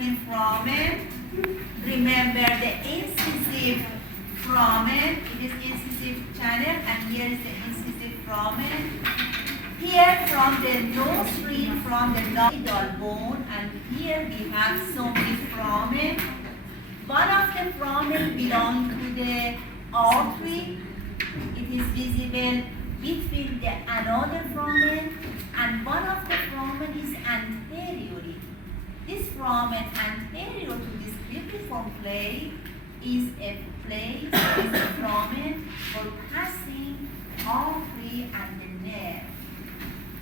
palatine foramen. Remember the incisive foramen. It is incisive channel, and here is the incisive foramen. Here from the nose ring, from the lateral bone, and here we have so many foramen. One of the foramen belongs to the artery. It is visible between the another foramen, and one of the foramen is anteriorly. This foramen anterior to this cribriform plate is a place, is a foramen for passing artery and the nerve.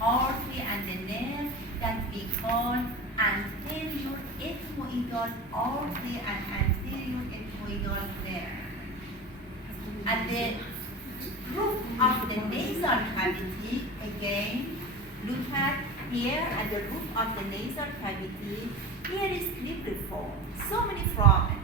Artery and the nerve that we call anterior ethmoidal artery and anterior ethmoidal nerve. At the roof of the nasal cavity, again, look at here at the roof of the nasal cavity. Here is cribriform. So many foramen.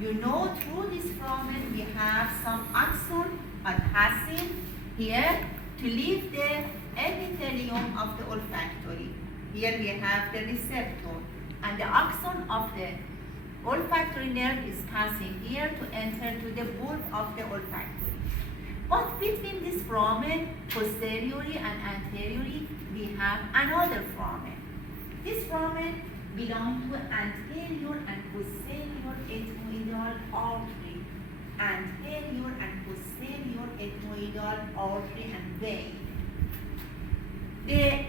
You know, through this foramen we have some axon or passing here to leave the epithelium of the olfactory. Here we have the receptor, and the axon of the olfactory nerve is passing here to enter to the bulb of the olfactory. But between this foramen, posteriorly and anteriorly, we have another foramen. This foramen belongs to anterior and posterior ethmoidal artery, anterior and posterior ethmoidal artery and vein. The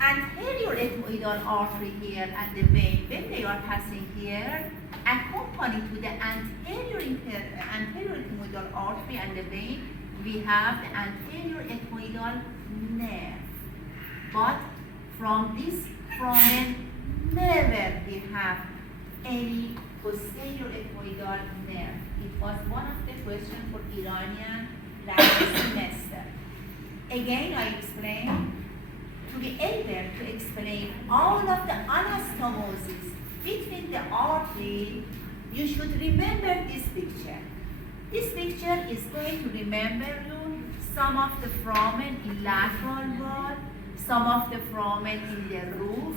anterior ethmoidal artery here and the vein, when they are passing here, accompanied to the anterior ethmoidal artery and the vein, we have the anterior ethmoidal nerve. But from this foramen, never we have any posterior ethmoidal nerve. It was one of the questions for Iranian last semester. Again, I explain. To be able to explain all of the anastomosis between the artery, you should remember this picture. This picture is going to remember you some of the foramen in lateral wall, some of the foramen in the roof,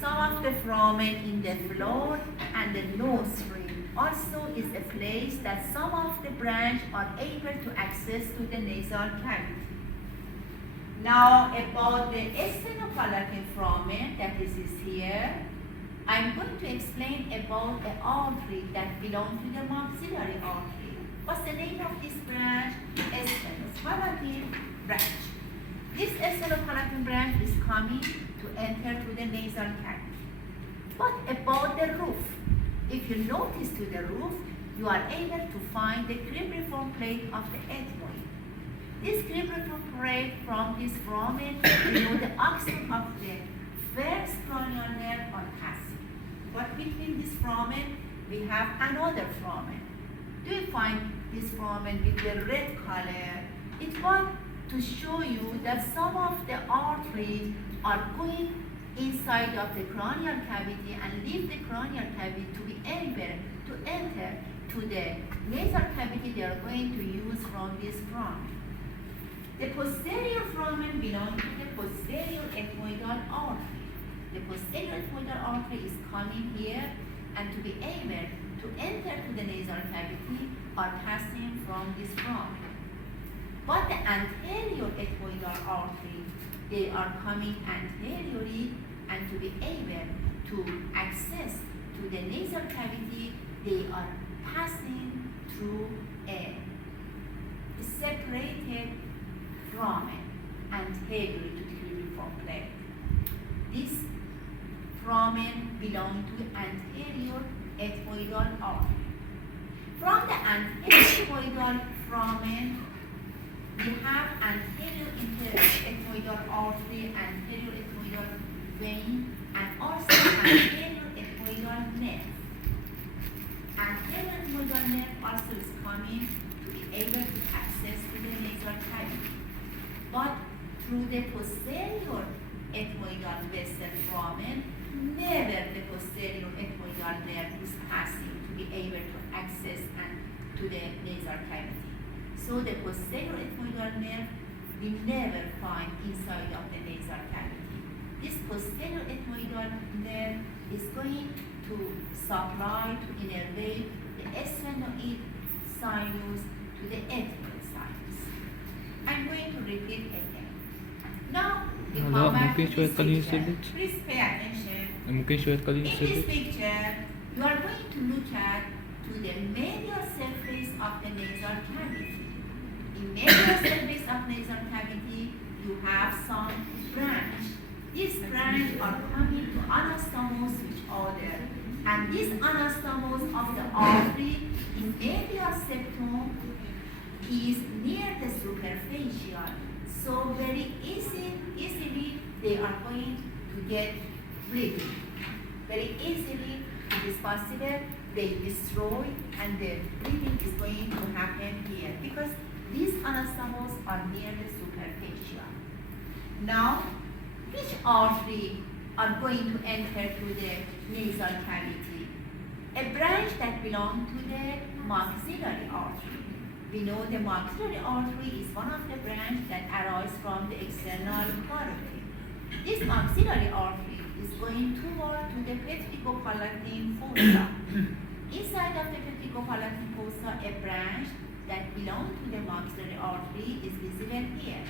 some of the foramen in the floor, and the nose ring also is a place that some of the branch are able to access to the nasal cavity. Now about the stenopalatine foramen, that is here, I'm going to explain about the artery that belongs to the maxillary artery. What's the name of this branch? Stenopalatine branch. This stenopalatine branch is coming to enter to the nasal cavity. But about the roof, if you notice to the roof, you are able to find the cribriform plate of the ethmoid. This cribriform plate from this foramen, you know, the axon of the first cranial nerve are passing. But between this foramen, we have another foramen. Do you find this foramen with the red color? It was to show you that some of the arteries are going inside of the cranial cavity and leave the cranial cavity to be able to enter to the nasal cavity they are going to use from this foramen. The posterior foramen belongs to the posterior ethmoidal artery. The posterior ethmoidal artery is coming here, and to be able to enter to the nasal cavity are passing from this foramen. But the anterior ethmoidal artery, they are coming anteriorly, and to be able to access to the nasal cavity, they are passing through a separated foramen anterior to the cribriform plate. This foramen belongs to anterior ethmoidal artery. From the anterior ethmoidal foramen, we have anterior ethmoidal artery, anterior ethmoidal vein, and also anterior ethmoidal nerve. Anterior ethmoidal nerve also is coming to be able to access to the nasal cavity. But through the posterior ethmoidal vessel foramen, never the posterior ethmoidal nerve is passing to be able to access and to the nasal cavity. So the posterior ethmoidal nerve we never find inside of the nasal cavity. This posterior ethmoidal nerve is going to supply, to innervate the sphenoid sinus to the atrial sinus. I'm going to repeat again. Now, we come back to this picture. Please pay attention. In this picture, you are going to look at to the medial surface of the nasal cavity. In medial surface of nasal cavity, you have some branch. These branches are coming to anastomose each other, and this anastomose of the artery in medial septum is near the superficial. So very easily they are going to get bleeding. Very easily it is possible they destroy, and the bleeding is going to happen here because these anastomoses are near the superficial. Now, which artery are going to enter to the nasal cavity? A branch that belongs to the maxillary artery. We know the maxillary artery is one of the branches that arise from the external carotid. This maxillary artery is going toward to the petricopalatine fossa. Inside of the petricopalatine fossa, a branch that belongs to the maxillary artery is visible here.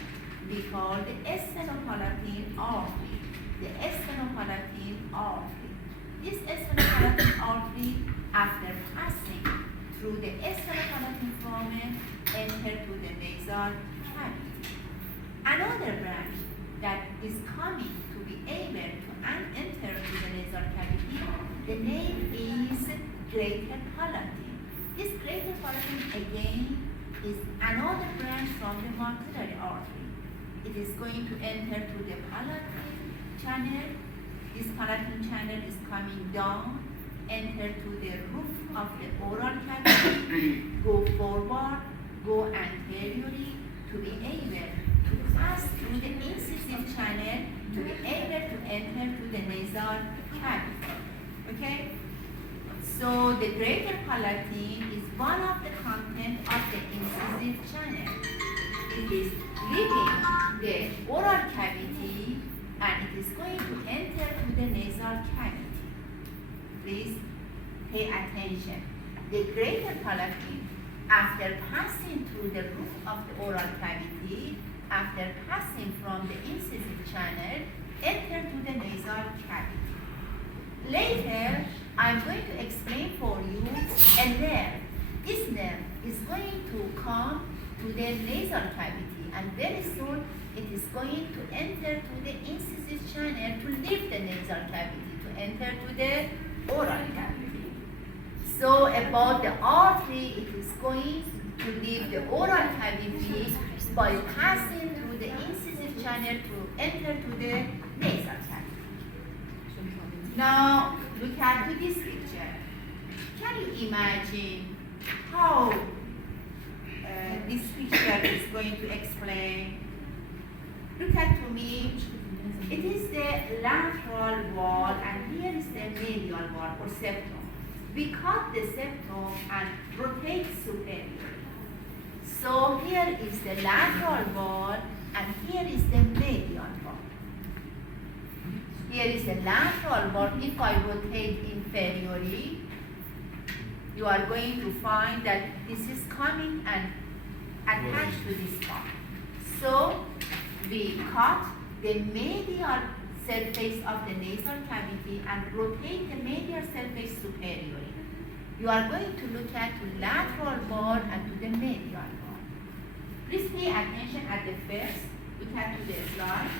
We call the sphenopalatine artery. The sphenopalatine artery. This sphenopalatine artery, after passing through the sphenopalatine foramen, enter to the nasal cavity. Another branch that is coming to be able to enter to the nasal cavity, the name is greater palatine. This greater palatine again is another branch from the maxillary artery. It is going to enter to the palatine channel. This palatine channel is coming down, enter to the roof of the oral cavity, go forward, go anteriorly to be able to pass through the incisive channel to be able to enter to the nasal cavity. Okay? So the greater palatine is one of the content of the incisive channel. It is leaving the oral cavity and it is going to enter to the nasal cavity. Please pay attention. The greater palatine, after passing through the roof of the oral cavity, after passing from the incisive channel, enter to the nasal cavity. Later, I'm going to explain for you a nerve. This nerve is going to come to the nasal cavity, and very soon it is going to enter to the incisive channel to leave the nasal cavity to enter to the oral cavity. So about the artery, it is going to leave the oral cavity by passing through the incisive channel to enter to the nasal cavity. Now look at to this picture. Can you imagine how this picture is going to explain? Look at to me. It is the lateral wall and here is the medial wall or septum. We cut the septum and rotate superiorly. So here is the lateral wall and here is the medial wall. Here is the lateral wall. If I rotate inferiorly, you are going to find that this is coming and attached to this part. So we cut the medial surface of the nasal cavity and rotate the medial surface superiorly. You are going to look at the lateral wall and to the medial wall. Please pay attention at the first. Look at to the slide.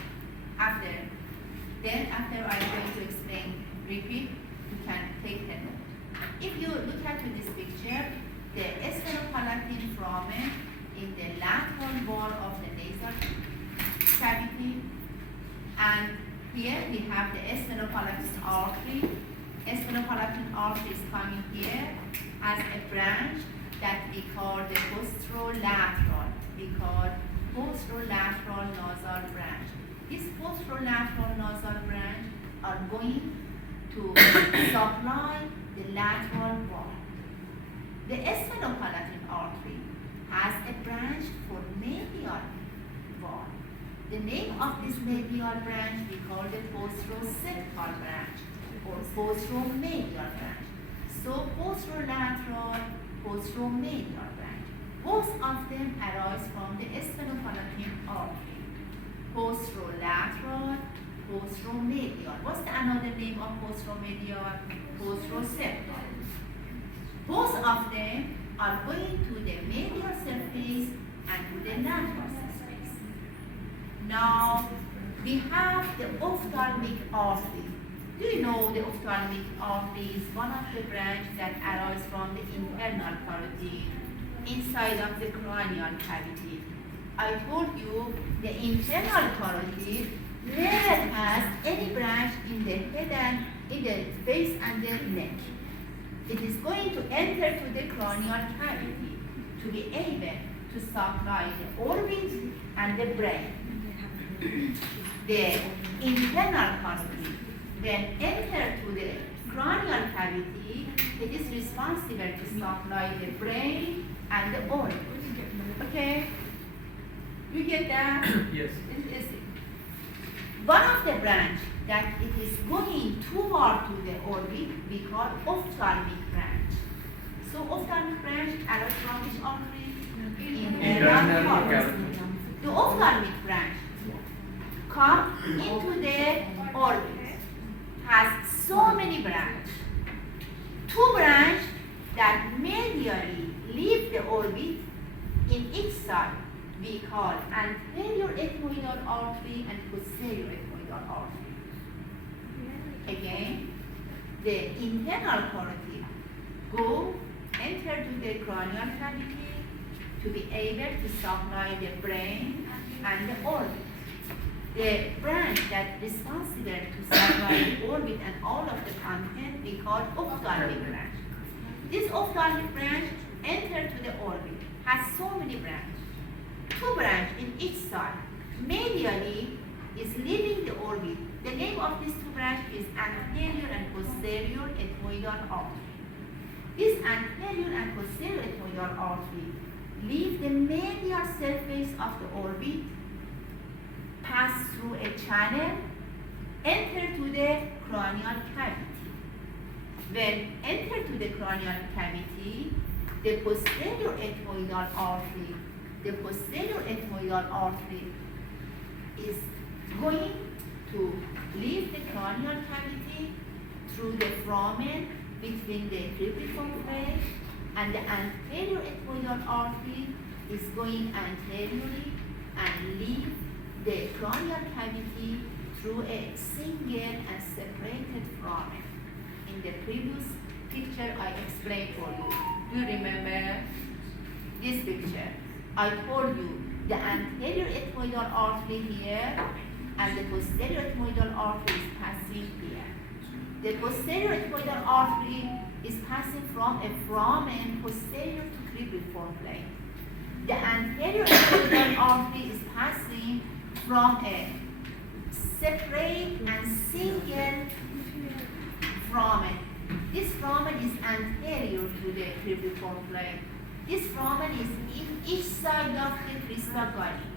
After I'm going to explain, repeat, you can take the note. If you look at to this picture, the sphenopalatine foramen in the lateral wall of the nasal cavity, and here we have the sphenopalatine artery. Sphenopalatine artery is coming here as a branch that we call the posterolateral. We call posterolateral nasal branch. This posterolateral nasal branch are going to supply the lateral wall. The sphenopalatine artery has a branch for medial wall. The name of this medial branch we call the posteroseptal branch. or posteromedial branch. So posterolateral, posteromedial branch. Both of them arise from the sphenopalatine artery. Posterolateral, posteromedial. What's the another name of posteromedial? Posteroseptal. Both of them are going to the medial surface and to the lateral surface. Now, we have the ophthalmic artery. Do you know the ophthalmic artery is one of the branches that arises from the internal carotid inside of the cranial cavity. I told you the internal carotid never has any branch in the head and in the face and the neck. It is going to enter to the cranial cavity to be able to supply the orbit and the brain. The internal carotid then enter to the cranial cavity. It is responsible to supply the brain and the orbit. Okay? You get that? Yes. One of the branch that it is going toward to the orbit we call ophthalmic branch. So ophthalmic branch arises from which artery? Internal carotid. The ophthalmic branch come into the orbit, has so many branches. Two branches that medially leave the orbit in each side we call anterior ethmoidal artery and posterior ethmoidal artery. Again, the internal carotid go enter to the cranial cavity to be able to supply the brain and the orbit. The branch that is responsible to supply the orbit and all of the content we call ophthalmic branch. This ophthalmic branch enter to the orbit, has so many branches. Two branches in each side. Medially is leaving the orbit. The name of these two branches is anterior and posterior ethmoidal artery. This anterior and posterior ethmoidal artery leave the medial surface of the orbit, pass through a channel, enter to the cranial cavity. When enter to the cranial cavity, the posterior ethmoidal artery is going to leave the cranial cavity through the foramen between the cribriform plate, and the anterior ethmoidal artery is going anteriorly and leave the cranial cavity through a single and separated foramen. In the previous picture I explained for you. Do you remember this picture? I told you the anterior ethmoidal artery here and the posterior ethmoidal artery is passing here. The posterior ethmoidal artery is passing from a foramen posterior to cribriform plate. The anterior ethmoidal artery is passing from a separate and single foramen. This foramen is anterior to the cribriform plate. This foramen is in each side of the crystal gully.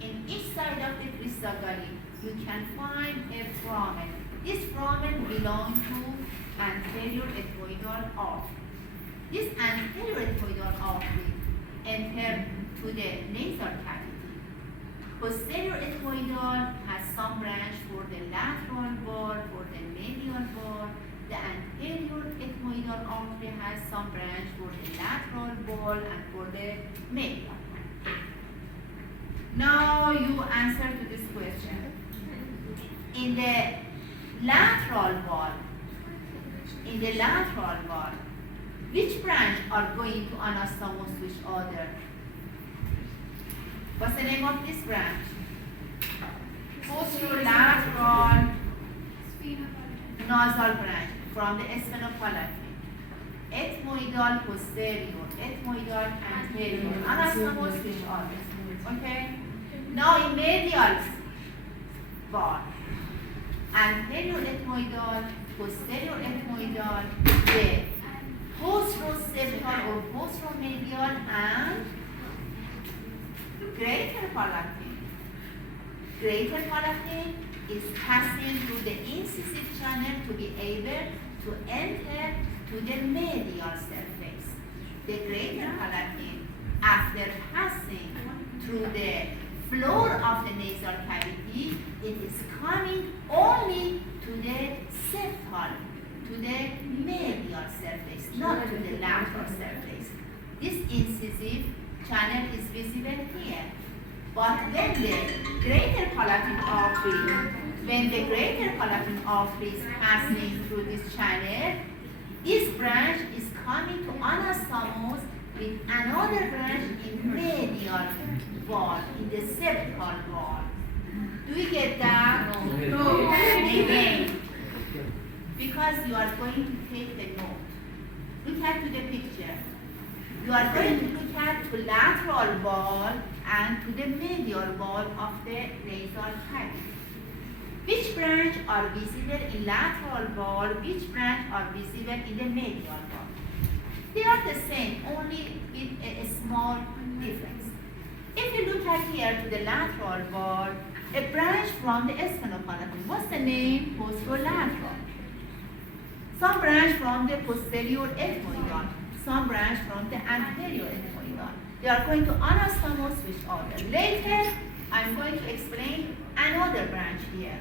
In each side of the crystal gully, you can find a foramen. This foramen belongs to anterior ethmoidal artery. This anterior ethmoidal artery enters to the nasal cavity. Posterior ethmoidal has some branch for the lateral wall, for the medial wall. The anterior ethmoidal artery has some branch for the lateral wall and for the medial. Now you answer to this question. In the lateral wall, which branch are going to anastomose each other? What's the name of this branch? Posterolateral nasal branch from the sphenopalatine. Ethmoidal posterior, ethmoidal anterior, anastomose each other. Okay? Now in medial wall, anterior ethmoidal, posterior ethmoidal, the posteroseptal or posteromedial and greater palatine. Greater palatine is passing through the incisive channel to be able to enter to the medial surface. The greater palatine, after passing through the floor of the nasal cavity, it is coming only to the septal, to the medial surface, not to the lateral surface. This incisive channel is visible here. But when the greater palatine artery is passing through this channel, this branch is coming to anastomose with another branch in medial wall, in the septal wall. Do we get that? No. Again, because you are going to take the note. Look at to the picture. You are going to look at the lateral wall and to the medial wall of the nasal cavity. Which branch are visible in lateral wall? Which branch are visible in the medial wall? They are the same, only with a small difference. If you look at here to the lateral wall, a branch from the sphenopalatine. What's the name? Posterolateral. Some branch from the posterior ethmoidal. Some branch from the anterior ethmoidal. They are going to anastomose each other. Later, I'm going to explain another branch here.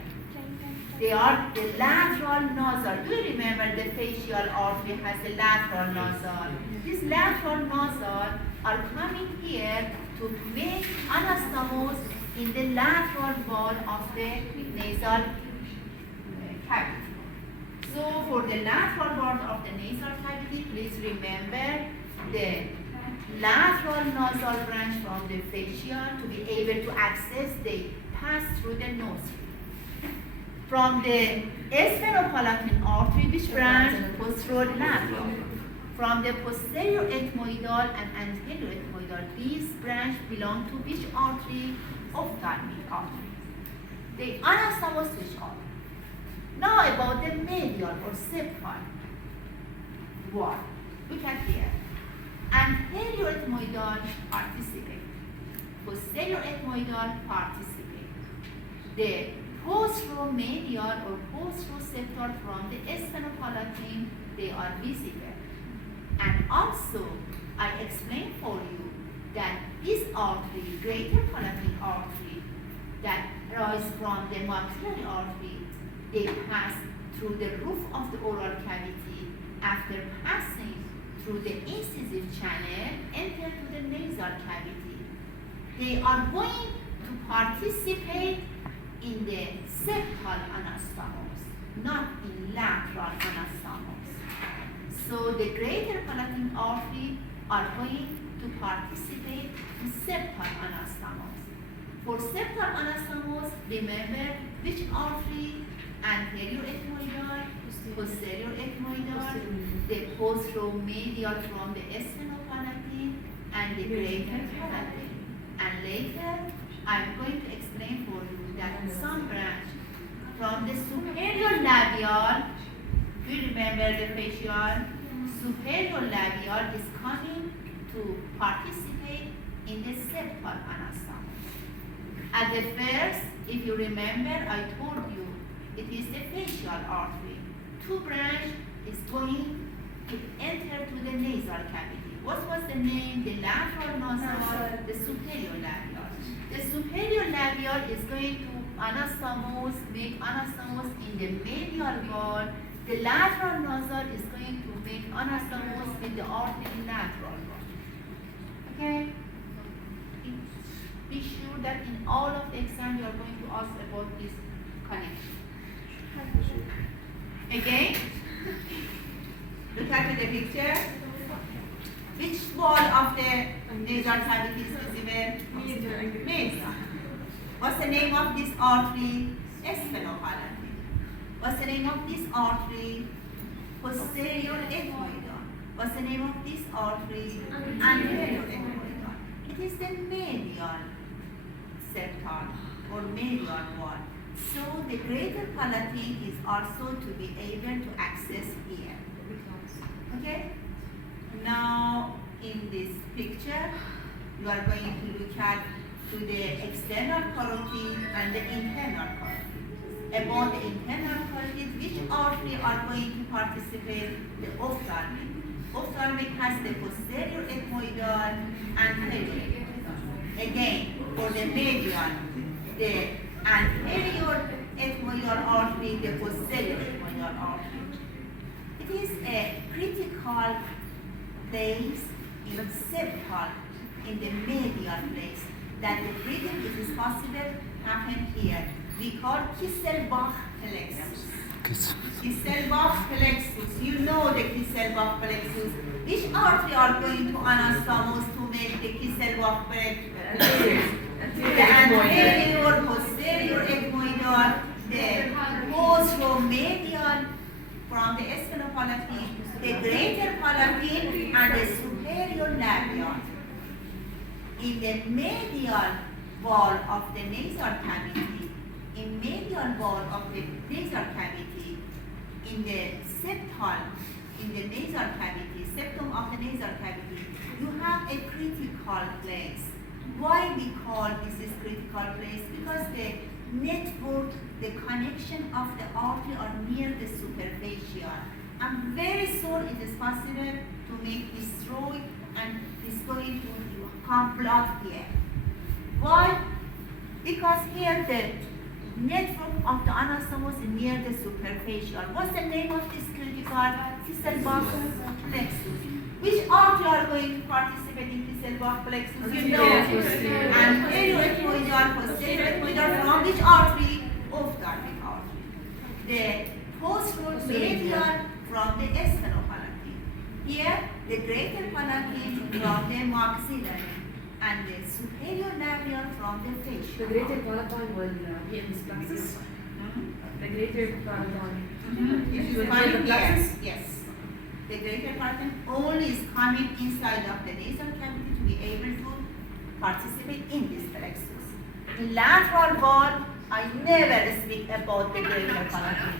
They are the lateral nasal. Do you remember the facial artery has a lateral nasal? These lateral nasal are coming here to make anastomose in the lateral wall of the nasal cavity. So for the lateral wall of the nasal cavity, please remember the lateral nasal branch from the fascia. To be able to access, they pass through the nose. From the sphenopalatine artery, which branch? Posterolateral. From the posterior ethmoidal and anterior ethmoidal, these branch belong to which artery? Ophthalmic artery. They anastomose each other. Now about the medial or septal wall. Look at here. Anterior ethmoidal participate. Posterior ethmoidal participate. The posteromedial or posteroseptal from the sphenopalatine, they are visible. And also, I explained for you that this artery, greater palatine artery, that rises from the maxillary artery, they pass through the roof of the oral cavity. After passing through the incisive channel, enter to the nasal cavity. They are going to participate in the septal anastomose, not in lateral anastomose. So the greater palatine artery are going to participate in septal anastomose. For septal anastomose, remember which artery? Anterior ethmoidal, posterior ethmoidal, the posteromedial from the sphenopalatine, and the greater palatine. And later, I'm going to explain for you that some branch from the superior labial, you remember the facial, superior labial is coming to participate in the septal anastomose. At the first, if you remember, I told you it is the facial artery. Two branch is going to enter to the nasal cavity. What was the name? The lateral nasal, the superior labial. The superior labial is going to anastomose, make anastomose in the medial wall. The lateral nasal is going to make anastomose in the artery lateral wall. Okay? Be sure that in all of the exam you are going to ask about this connection. Again, look at the picture. Which wall of the nasal cavity is visible? Medial. What's the name of this artery? Sphenopalatine. What's the name of this artery? Posterior ethmoidal. What's the name of this artery? Anterior ethmoidal. It is the medial septal or medial wall. So the greater palatine is also to be able to access here. Okay? Now in this picture, you are going to look at to the external carotid and the internal carotid. about the internal carotid, which artery are going to participate? The ophthalmic. Ophthalmic has the posterior ethmoidal and anterior ethmoidal. Again, for the median, the anterior ethmoidal artery, the posterior ethmoidal artery. It is a critical place in septal, in the medial place, that the breathing, it is possible, happen here. We call Kisselbach plexus. Kisselbach plexus. You know the Kisselbach plexus. Which artery are going to anastomose to make the Kisselbach plexus? The anterior, posterior ethmoidal, the posteromedial from the sphenopalatine, the greater palatine, and the superior labial. In the medial wall of the nasal cavity, in medial wall of the nasal cavity, in the septal, in the nasal cavity, septum of the nasal cavity, you have a critical place. Why we call this is critical place? Because the network, the connection of the artery are near the superficial. And very soon it is possible to make destroy and it's going to come blood here. Why? Because here the network of the anastomose is near the superficial. What's the name of this critical? Kisselbach plexus. Which artery are going to participate in Kisselbach plexus? You know. Anterior ethmoidal, posterior ethmoidal from which artery? Ophthalmic artery. The posteromedial from the sphenopalatine. Here, the greater palatine from the maxillary and the superior labial from the facial. The greater palatine will be in this plexus. The greater palatine. It is coming here. Yes. The greater palatine only is coming inside of the nasal cavity to be able to participate in this plexus. In lateral wall, I never speak about the greater palatine.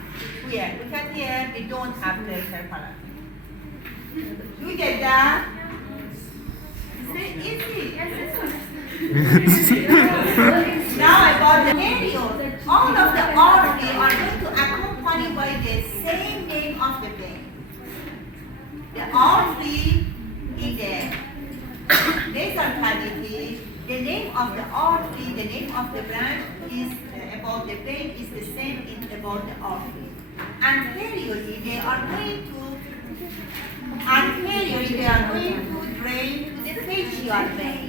Here, look at here, we don't have greater palatine. You get that? It's very easy. Now about the area, all of the arteries are going to accompany by the same name of the vein. The artery in the nasal cavity, the name of the artery, the name of the branch is about the vein is the same in about the artery. Anteriorly, they are going to drain to the facial vein.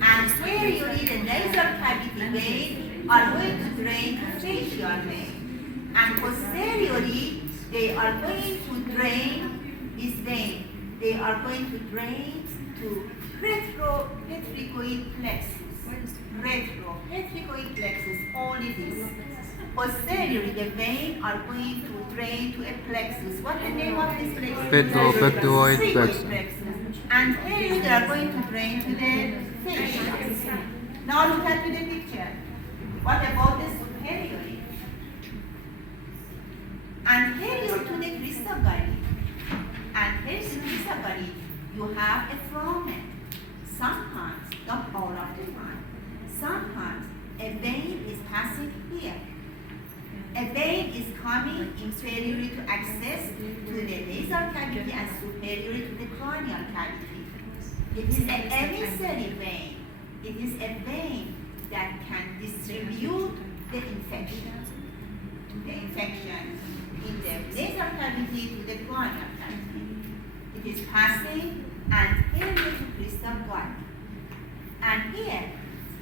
Anteriorly, the nasal cavity vein are going to drain to facial vein. And posteriorly, they are going to drain this vein. They are going to drain to retropetricoid plexus. Retropetricoid plexus, only this. Posteriorly, the vein are going to drain to a plexus. What's the name of this plexus? Retropetricoid plexus. Anteriorly, they are going to drain to the facial. Now look at the picture. What about the superiorly? Anterior to the crista gully. Anterior to the crista gully, you have a foramen. Sometimes, not all of the time, sometimes a vein is passing here. A vein is coming inferiorly to access to the nasal cavity and superiorly to the cranial cavity. It is an emissary vein. It is a vein that can distribute the infection. The infection in the nasal cavity to the cranial cavity. It is passing anterior to crista gully. And here,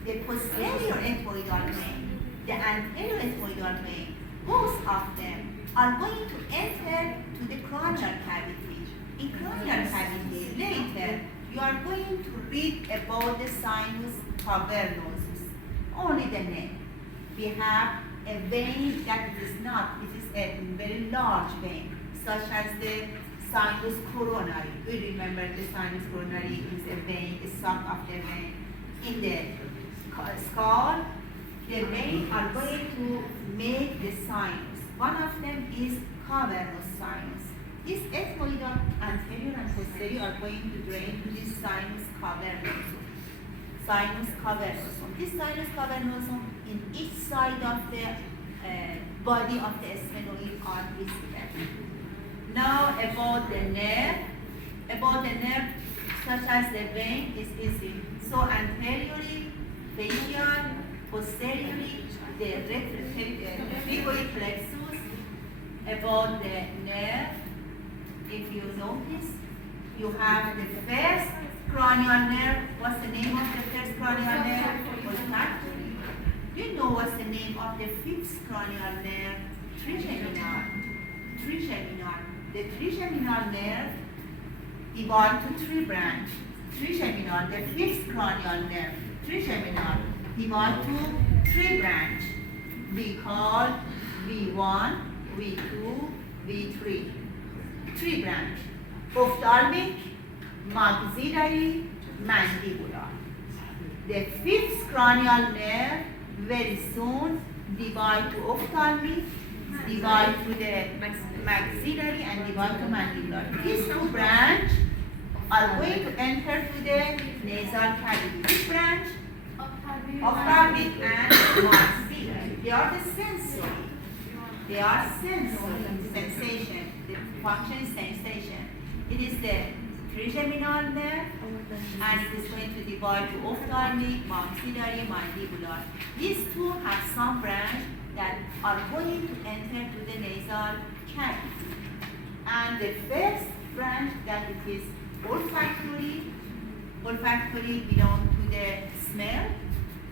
the posterior ethmoidal vein, the anterior ethmoidal vein, both of them are going to enter to the cranial cavity. In cranial cavity, later, you are going to read about the sinus cavernosus. Only the name. We have a vein that is not, it is a very large vein, such as the sinus coronary. We remember the sinus coronary is a vein, a sub of the vein. In the skull, the veins are going to make the sinus. One of them is cavernous sinus. This ethmoidal anterior and posterior are going to drain to this sinus cavernosum. Sinus cavernosum. This sinus cavernosum in each side of the body of the sphenoid are visible. Now about the nerve. About the nerve, such as the vein, is easy. So anteriorly, facial, posteriorly, the retrophicoid plexus. About the nerve, if you notice, you have the first cranial nerve. What's the name of the first cranial nerve? Olfactory. Do you know what's the name of the fifth cranial nerve? Trigeminal. Trigeminal. The trigeminal nerve divided to three branches. Trigeminal, the fifth cranial nerve. Trigeminal divided to three branches. We call V1, V2, V3. Three branches. Ophthalmic, maxillary, mandibular. The fifth cranial nerve very soon divide to ophthalmic, divide to the maxillary, and divide to mandibular. These two branches are going to enter to the nasal cavity. Which branch? Ophthalmic and maxillary. They are the sensory. They are sensory, sensation. The function is sensation. It is the trigeminal nerve, and it is going to divide to ophthalmic, maxillary, mandibular. These two have some branch that are going to enter to the nasal cavity. And the first branch, that it is olfactory. Olfactory belongs to the smell,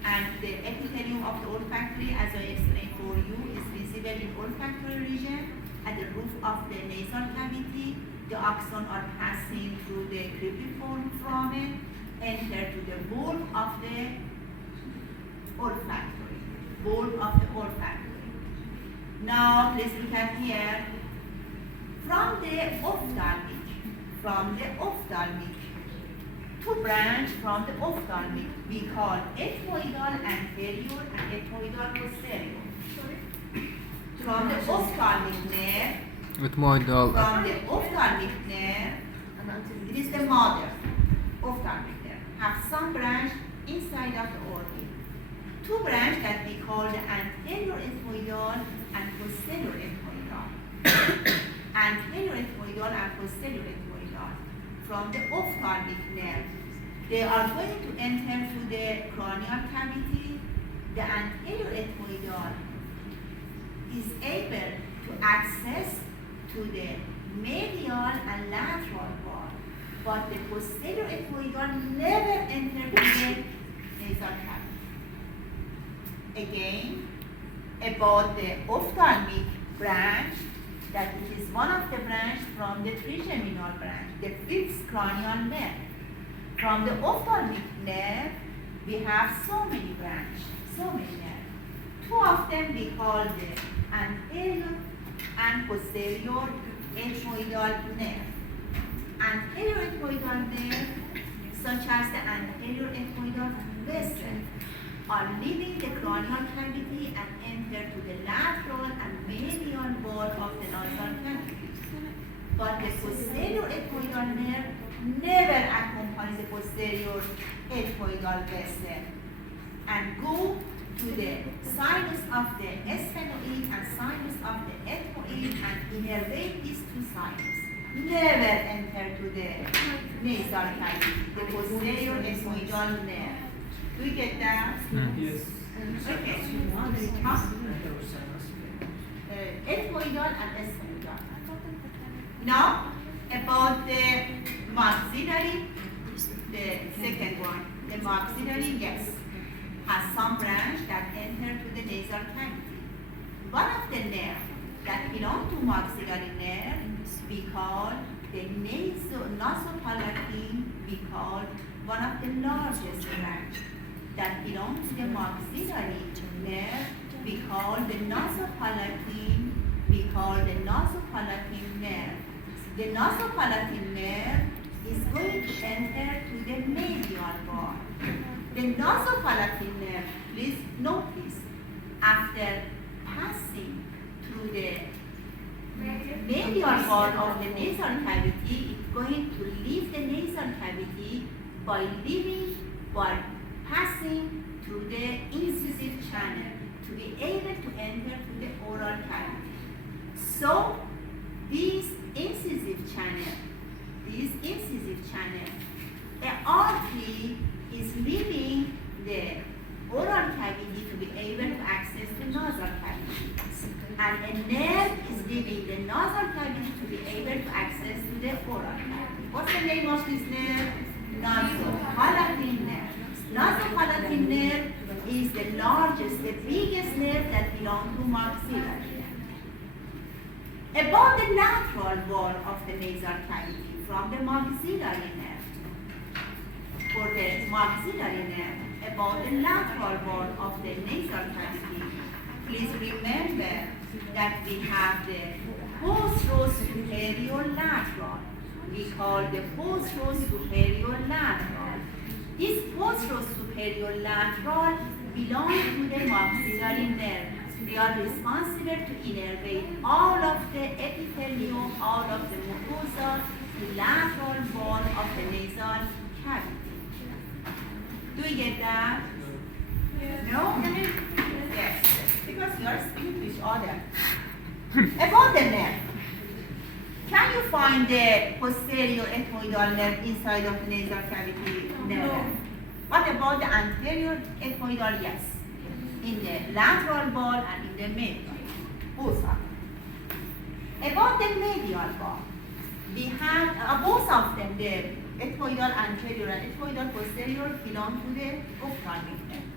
and the epithelium of the olfactory, as I explained for you, is visible in olfactory region at the roof of the nasal cavity. The axons are passing through the cribriform foramen, enter to the bulb of the olfactory. Bulb of the olfactory. Now please look at here. From the ophthalmic, two branches from the ophthalmic we call ethmoidal anterior and ethmoidal posterior. From the ophthalmic nerve, Ethmoidal. from the ophthalmic nerve, it is the mother. Ophthalmic nerve have some branch inside of the orbit. Two branches that we call the anterior ethmoidal and posterior ethmoidal. Anterior ethmoidal and posterior ethmoidal. From the ophthalmic nerve, they are going to enter to the cranial cavity. The anterior ethmoidal is able to access to the medial and lateral wall, but the posterior ethmoidal never entered to the nasal cavity. Again, about the ophthalmic branch, that it is one of the branches from the trigeminal branch, the fifth cranial nerve. From the ophthalmic nerve, we have so many branches, so many nerves. Two of them we call the anterior and posterior ethmoidal nerve. Anterior ethmoidal nerve, such as the anterior ethmoidal vessel, are leaving the cranial cavity and enter to the lateral and medial wall of the nasal cavity. But the posterior ethmoidal nerve never accompanies the posterior ethmoidal vessel and go to the sinus of the sphenoid and sinus of the ethmoid and innervate these two sinus. Never enter to the nasal cavity, the posterior ethmoidal nerve. Do you get that? Yes. Okay. Ethmoidal and sphenoidal. Now, about the maxillary, the second one, the maxillary, yes, has some branch that enter to the nasal cavity. One of the nerves that belong to maxillary nerve, we call the nasopalatine, we call one of the largest branch that belongs to the maxillary nerve, we call the nasopalatine, we call the nasopalatine nerve. The nasopalatine nerve is going to enter to the medial wall. The nasopalatine nerve, please notice, after passing through the medial wall of the nasal cavity, it's going to leave the nasal cavity by passing through the incisive channel to be able to enter to the oral cavity. So these incisive channel, the artery is leaving the oral cavity to be able to access the nasal cavity. And a nerve is leaving the nasal cavity to be able to access to the oral cavity. What's the name of this nerve? Nasopalatine nerve. Nasopalatine nerve is the largest, the biggest nerve that belongs to maxillary nerve. About the lateral wall of the nasal cavity from the maxillary nerve. For the maxillary nerve, about the lateral wall of the nasal cavity, please remember that we have the posterosuperior lateral. We call the posterosuperior lateral. This posterosuperior lateral belongs to the maxillary nerve. They are responsible to innervate all of the epithelium, all of the mucosa, the lateral wall of the nasal cavity. Do you get that? Yes. No? Yes. Because you are speaking to each other. About the nerve. Can you find the posterior ethmoidal nerve inside of the nasal cavity nerve? No. What about the anterior ethmoidal? Yes. In the lateral wall and in the medial. Both of them. About the medial wall, we have both of them, the ethmoidal anterior and ethmoidal posterior belong to the ophthalmic nerve.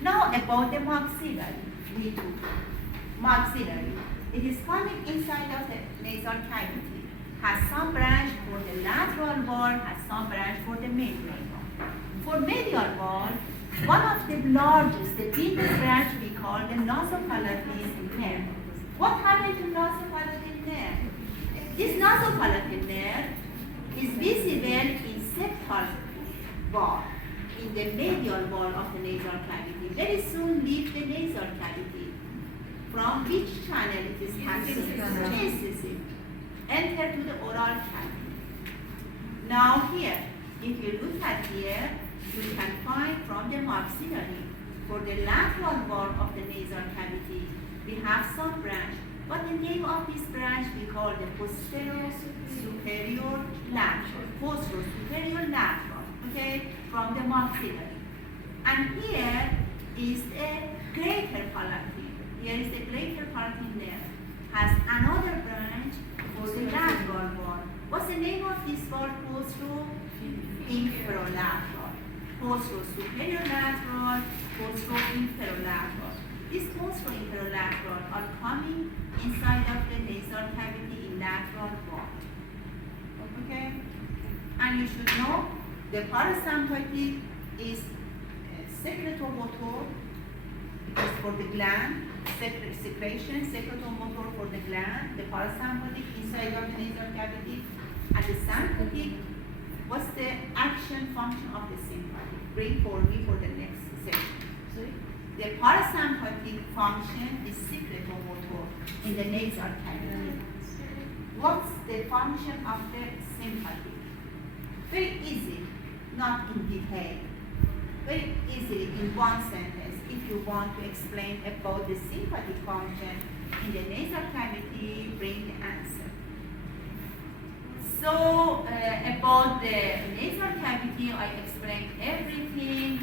Now about the maxillary, we do. Maxillary, it is coming inside of the nasal cavity, has some branch for the lateral wall, has some branch for the medial wall. For medial wall, one of the largest, the biggest branch we call the nasopalatine nerve. What happened to nasopalatine nerve? This nasopalatine nerve is visible in septal wall, in the medial wall of the nasal cavity. Very soon leave the nasal cavity. From which channel it is passing? Incisive. Enter to the oral cavity. Now here, if you look at here, you can find from the maxillary, for the lateral wall of the nasal cavity, we have some branch. But the name of this branch we call the posterior superior lateral. Posterior superior lateral, okay, from the maxillary. And here is the greater palatine. Here is the greater palatine nerve. Has another branch for the lateral wall. What's the name of this wall? Posterior inferolateral. Posterior superior lateral, posterior inferolateral. These posterior inferolateral are coming inside of the nasal cavity in lateral wall. Okay? And you should know the parasympathetic is secretomotor, it is for the gland, secretion, secretomotor for the gland, the parasympathetic inside of the nasal cavity, and the sympathetic. What's the action function of the sympathetic? Bring for me for the next section. Sorry? The parasympathetic function is secretomotor in the nasal cavity. What's the function of the sympathetic? Very easy, not in detail. Very easily in one sentence, if you want to explain about the sympathetic function in the nasal cavity, bring the answer. So, about the nasal cavity, I explained everything.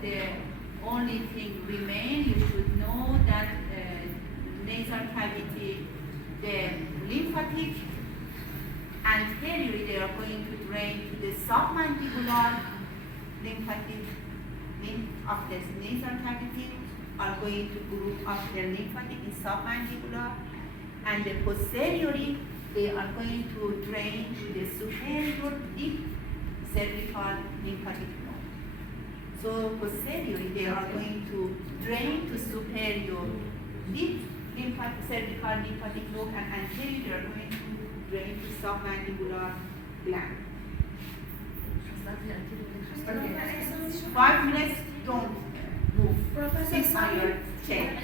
The only thing remains, you should know that nasal cavity, the lymphatic anteriorly, they are going to drain to the submandibular lymphatic lymph of the nasal cavity, are going to group of the lymphatic in submandibular, and the posteriorly, they are going to drain to the superior deep cervical lymphatic node. So posteriorly, they are going to drain to superior deep cervical lymphatic node, and anteriorly, they are going to drain to submandibular gland. 5 minutes, don't move. Sit on your chair.